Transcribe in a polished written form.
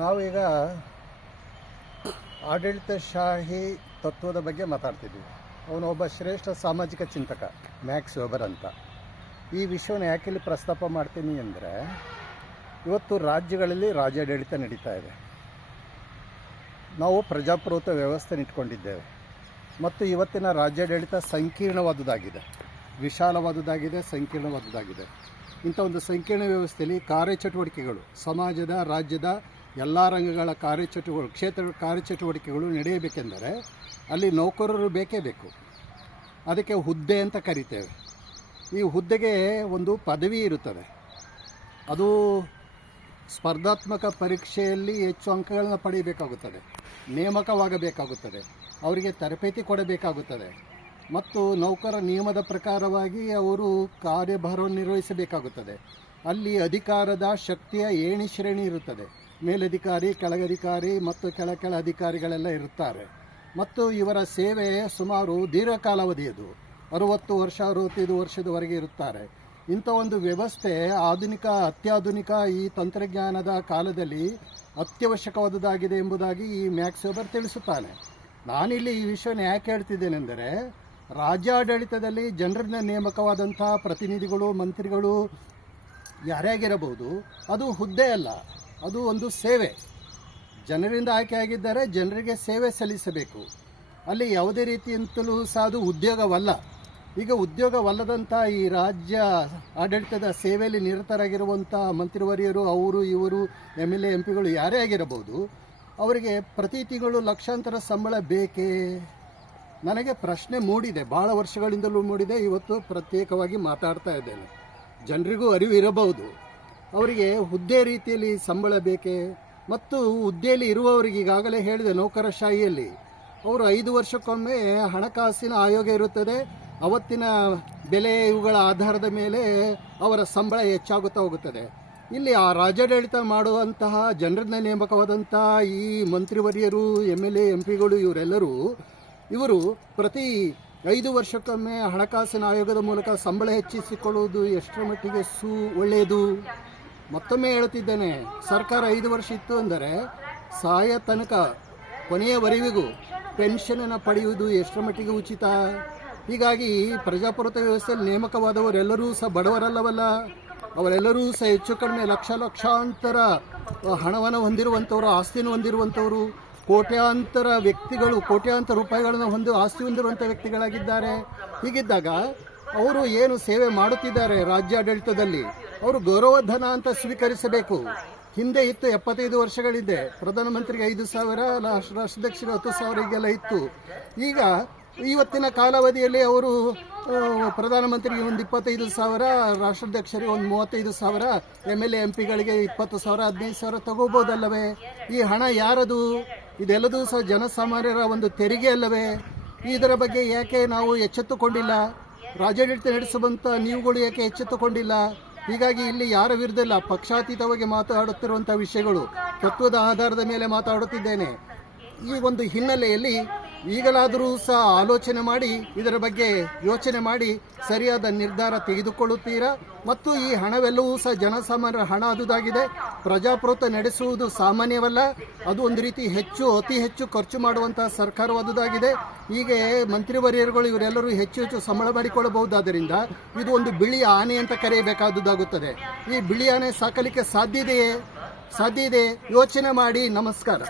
ನಾವೀಗ ಆಡಳಿತಶಾಹಿ ತತ್ವದ ಬಗ್ಗೆ ಮಾತಾಡ್ತಿದ್ವಿ. ಅವನು ಒಬ್ಬ ಶ್ರೇಷ್ಠ ಸಾಮಾಜಿಕ ಚಿಂತಕ ಮ್ಯಾಕ್ಸ್ ವೆಬರ್ ಅಂತ. ಈ ವಿಷಯವನ್ನು ಯಾಕಿಲ್ಲಿ ಪ್ರಸ್ತಾಪ ಮಾಡ್ತೀನಿ ಅಂದರೆ, ಇವತ್ತು ರಾಜ್ಯಗಳಲ್ಲಿ ರಾಜ್ಯಾಡಳಿತ ನಡೀತಾ ಇದೆ. ನಾವು ಪ್ರಜಾಪ್ರಭುತ್ವ ವ್ಯವಸ್ಥೆ ಇಟ್ಕೊಂಡಿದ್ದೇವೆ ಮತ್ತು ಇವತ್ತಿನ ರಾಜ್ಯಾಡಳಿತ ಸಂಕೀರ್ಣವಾದುದಾಗಿದೆ, ವಿಶಾಲವಾದುದಾಗಿದೆ, ಸಂಕೀರ್ಣವಾದುದಾಗಿದೆ. ಇಂಥ ಒಂದು ಸಂಕೀರ್ಣ ವ್ಯವಸ್ಥೆಯಲ್ಲಿ ಕಾರ್ಯಚಟುವಟಿಕೆಗಳು, ಸಮಾಜದ ರಾಜ್ಯದ ಎಲ್ಲ ರಂಗಗಳ ಕ್ಷೇತ್ರ ಕಾರ್ಯಚಟುವಟಿಕೆಗಳು ನಡೆಯಬೇಕೆಂದರೆ ಅಲ್ಲಿ ನೌಕರರು ಬೇಕೇ ಬೇಕು. ಅದಕ್ಕೆ ಹುದ್ದೆ ಅಂತ ಕರಿತೇವೆ. ಈ ಹುದ್ದೆಗೆ ಒಂದು ಪದವಿ ಇರುತ್ತದೆ. ಅದು ಸ್ಪರ್ಧಾತ್ಮಕ ಪರೀಕ್ಷೆಯಲ್ಲಿ ಹೆಚ್ಚು ಅಂಕಗಳನ್ನು ಪಡೆಯಬೇಕಾಗುತ್ತದೆ, ನೇಮಕವಾಗಬೇಕಾಗುತ್ತದೆ, ಅವರಿಗೆ ತರಬೇತಿ ಕೊಡಬೇಕಾಗುತ್ತದೆ ಮತ್ತು ನೌಕರ ನಿಯಮದ ಪ್ರಕಾರವಾಗಿ ಅವರು ಕಾರ್ಯಭಾರವನ್ನು ನಿರ್ವಹಿಸಬೇಕಾಗುತ್ತದೆ. ಅಲ್ಲಿ ಅಧಿಕಾರದ ಶಕ್ತಿಯ ಏಣಿ ಶ್ರೇಣಿ ಇರುತ್ತದೆ. ಮೇಲಧಿಕಾರಿ, ಕೆಳಗಧಿಕಾರಿ ಮತ್ತು ಕೆಳ ಅಧಿಕಾರಿಗಳೆಲ್ಲ ಇರುತ್ತಾರೆ ಮತ್ತು ಇವರ ಸೇವೆ ಸುಮಾರು ದೀರ್ಘಕಾಲಾವಧಿಯದು, 60 ವರ್ಷ 65 ವರ್ಷದವರೆಗೆ ಇರುತ್ತಾರೆ. ಇಂಥ ಒಂದು ವ್ಯವಸ್ಥೆ ಅತ್ಯಾಧುನಿಕ ಈ ತಂತ್ರಜ್ಞಾನದ ಕಾಲದಲ್ಲಿ ಅತ್ಯವಶ್ಯಕವಾದುದಾಗಿದೆ ಎಂಬುದಾಗಿ ಈ ಮ್ಯಾಕ್ಸ್ ವೆಬರ್ ತಿಳಿಸುತ್ತಾನೆ. ನಾನಿಲ್ಲಿ ಈ ವಿಷಯನ ಯಾಕೆ ಹೇಳ್ತಿದ್ದೇನೆಂದರೆ, ರಾಜ್ಯಾಡಳಿತದಲ್ಲಿ ಜನರಿಂದ ನೇಮಕವಾದಂಥ ಪ್ರತಿನಿಧಿಗಳು, ಮಂತ್ರಿಗಳು ಯಾರ್ಯಾಗಿರಬಹುದು, ಅದು ಹುದ್ದೆ ಅಲ್ಲ, ಅದು ಒಂದು ಸೇವೆ. ಜನರಿಂದ ಆಯ್ಕೆಯಾಗಿದ್ದರೆ ಜನರಿಗೆ ಸೇವೆ ಸಲ್ಲಿಸಬೇಕು. ಅಲ್ಲಿ ಯಾವುದೇ ರೀತಿಯಂತಲೂ ಸಹ ಅದು ಉದ್ಯೋಗವಲ್ಲ. ಈಗ ಉದ್ಯೋಗವಲ್ಲದಂಥ ಈ ರಾಜ್ಯ ಆಡಳಿತದ ಸೇವೆಯಲ್ಲಿ ನಿರತರಾಗಿರುವಂಥ ಮಂತ್ರಿವರಿಯರು, ಅವರು ಇವರು MLA MP ಗಳು ಯಾರೇ ಆಗಿರಬಹುದು, ಅವರಿಗೆ ಪ್ರತಿ ತಿಂಗಳು ಲಕ್ಷಾಂತರ ಸಂಬಳ ಬೇಕೇ? ನನಗೆ ಪ್ರಶ್ನೆ ಮೂಡಿದೆ, ಭಾಳ ವರ್ಷಗಳಿಂದಲೂ ಮೂಡಿದೆ. ಇವತ್ತು ಪ್ರತ್ಯೇಕವಾಗಿ ಮಾತಾಡ್ತಾ ಇದ್ದೇನೆ. ಜನರಿಗೂ ಅರಿವು ಇರಬಹುದು. ಅವರಿಗೆ ಹುದ್ದೆ ರೀತಿಯಲ್ಲಿ ಸಂಬಳ ಬೇಕೇ? ಮತ್ತು ಹುದ್ದೆಯಲ್ಲಿ ಇರುವವರಿಗೆ ಈಗಾಗಲೇ ಹೇಳಿದೆ, ನೌಕರಶಾಹಿಯಲ್ಲಿ ಅವರು 5 ವರ್ಷಕ್ಕೊಮ್ಮೆ ಹಣಕಾಸಿನ ಆಯೋಗ ಇರುತ್ತದೆ. ಅವತ್ತಿನ ಬೆಲೆ ಇವುಗಳ ಆಧಾರದ ಮೇಲೆ ಅವರ ಸಂಬಳ ಹೆಚ್ಚಾಗುತ್ತಾ ಹೋಗುತ್ತದೆ. ಇಲ್ಲಿ ಆ ರಾಜ್ಯಾಡಳಿತ ಮಾಡುವಂತಹ ಜನರಿಂದ ನೇಮಕವಾದಂತಹ ಈ ಮಂತ್ರಿವರಿಯರು, MLA MP ಗಳು ಇವರು ಪ್ರತಿ 5 ವರ್ಷಕ್ಕೊಮ್ಮೆ ಹಣಕಾಸಿನ ಆಯೋಗದ ಮೂಲಕ ಸಂಬಳ ಹೆಚ್ಚಿಸಿಕೊಳ್ಳುವುದು ಎಷ್ಟರ ಮಟ್ಟಿಗೆ ಒಳ್ಳೆಯದು? ಮತ್ತೊಮ್ಮೆ ಹೇಳುತ್ತಿದ್ದೇನೆ, ಸರ್ಕಾರ 5 ವರ್ಷ ಇತ್ತು ಅಂದರೆ ಸಾಯ ತನಕ ಕೊನೆಯವರೆವಿಗೂ ಪೆನ್ಷನನ್ನು ಪಡೆಯುವುದು ಎಷ್ಟರ ಮಟ್ಟಿಗೆ ಉಚಿತ? ಹೀಗಾಗಿ ಪ್ರಜಾಪ್ರಭುತ್ವ ವ್ಯವಸ್ಥೆಯಲ್ಲಿ ನೇಮಕವಾದವರೆಲ್ಲರೂ ಸಹ ಬಡವರಲ್ಲವಲ್ಲ. ಅವರೆಲ್ಲರೂ ಸಹ ಹೆಚ್ಚು ಕಡಿಮೆ ಲಕ್ಷಾಂತರ ಹಣವನ್ನು ಹೊಂದಿರುವಂಥವರು, ಆಸ್ತಿಯನ್ನು ಹೊಂದಿರುವಂಥವರು, ಕೋಟ್ಯಾಂತರ ವ್ಯಕ್ತಿಗಳು, ಕೋಟ್ಯಾಂತರ ರೂಪಾಯಿಗಳನ್ನು ಆಸ್ತಿ ಹೊಂದಿರುವಂಥ ವ್ಯಕ್ತಿಗಳಾಗಿದ್ದಾರೆ. ಹೀಗಿದ್ದಾಗ ಅವರು ಏನು ಸೇವೆ ಮಾಡುತ್ತಿದ್ದಾರೆ ರಾಜ್ಯಾಡಳಿತದಲ್ಲಿ, ಅವರು ಗೌರವಧನ ಅಂತ ಸ್ವೀಕರಿಸಬೇಕು. ಹಿಂದೆ ಇತ್ತು, 75 ವರ್ಷಗಳಿದ್ದೆ, ಪ್ರಧಾನಮಂತ್ರಿಗೆ 5,000, ರಾಷ್ಟ್ರಾಧ್ಯಕ್ಷರಿಗೆ 10,000 ಹೀಗೆಲ್ಲ ಇತ್ತು. ಈಗ ಇವತ್ತಿನ ಕಾಲಾವಧಿಯಲ್ಲಿ ಅವರು ಪ್ರಧಾನಮಂತ್ರಿಗೆ ಒಂದು 25,000, ರಾಷ್ಟ್ರಾಧ್ಯಕ್ಷರಿಗೆ ಒಂದು 35,000, MLA MP ಗಳಿಗೆ 20,000, 15,000 ತಗೋಬೋದಲ್ಲವೇ? ಈ ಹಣ ಯಾರದು? ಇದೆಲ್ಲದೂ ಸಹ ಜನಸಾಮಾನ್ಯರ ಒಂದು ತೆರಿಗೆ ಅಲ್ಲವೇ? ಇದರ ಬಗ್ಗೆ ಯಾಕೆ ನಾವು ಎಚ್ಚೆತ್ತುಕೊಂಡಿಲ್ಲ? ರಾಜ್ಯಾಡಳಿತ ನಡೆಸುವಂಥ ನೀವುಗಳು ಯಾಕೆ ಎಚ್ಚೆತ್ತುಕೊಂಡಿಲ್ಲ? ಹೀಗಾಗಿ ಇಲ್ಲಿ ಯಾರ ವಿರುದ್ಧ ಇಲ್ಲ, ಪಕ್ಷಾತೀತವಾಗಿ ಮಾತಾಡುತ್ತಿರುವಂಥ ವಿಷಯಗಳು, ತತ್ವದ ಆಧಾರದ ಮೇಲೆ ಮಾತಾಡುತ್ತಿದ್ದೇನೆ. ಈ ಒಂದು ಹಿನ್ನೆಲೆಯಲ್ಲಿ ಈಗಲಾದರೂ ಸಹ ಆಲೋಚನೆ ಮಾಡಿ, ಇದರ ಬಗ್ಗೆ ಯೋಚನೆ ಮಾಡಿ ಸರಿಯಾದ ನಿರ್ಧಾರ ತೆಗೆದುಕೊಳ್ಳುತ್ತೀರಾ? ಮತ್ತು ಈ ಹಣವೆಲ್ಲವೂ ಸಹ ಜನಸಾಮಾನ್ಯರ ಹಣ ಆದುದಾಗಿದೆ. ಪ್ರಜಾಪ್ರಭುತ್ವ ನಡೆಸುವುದು ಸಾಮಾನ್ಯವಲ್ಲ, ಅದು ಒಂದು ರೀತಿ ಅತಿ ಹೆಚ್ಚು ಖರ್ಚು ಮಾಡುವಂತಹ ಸರ್ಕಾರವಾದುದಾಗಿದೆ. ಹೀಗೆ ಮಂತ್ರಿವರ್ಯರುಗಳು ಇವರೆಲ್ಲರೂ ಹೆಚ್ಚು ಸಂಬಳ ಮಾಡಿಕೊಳ್ಳಬಹುದಾದ್ದರಿಂದ ಇದು ಒಂದು ಬಿಳಿ ಆನೆ ಅಂತ ಕರೆಯಬೇಕಾದುದಾಗುತ್ತದೆ. ಈ ಬಿಳಿ ಆನೆ ಸಾಕಲಿಕ್ಕೆ ಸಾಧ್ಯ ಇದೆಯೇ? ಯೋಚನೆ ಮಾಡಿ. ನಮಸ್ಕಾರ.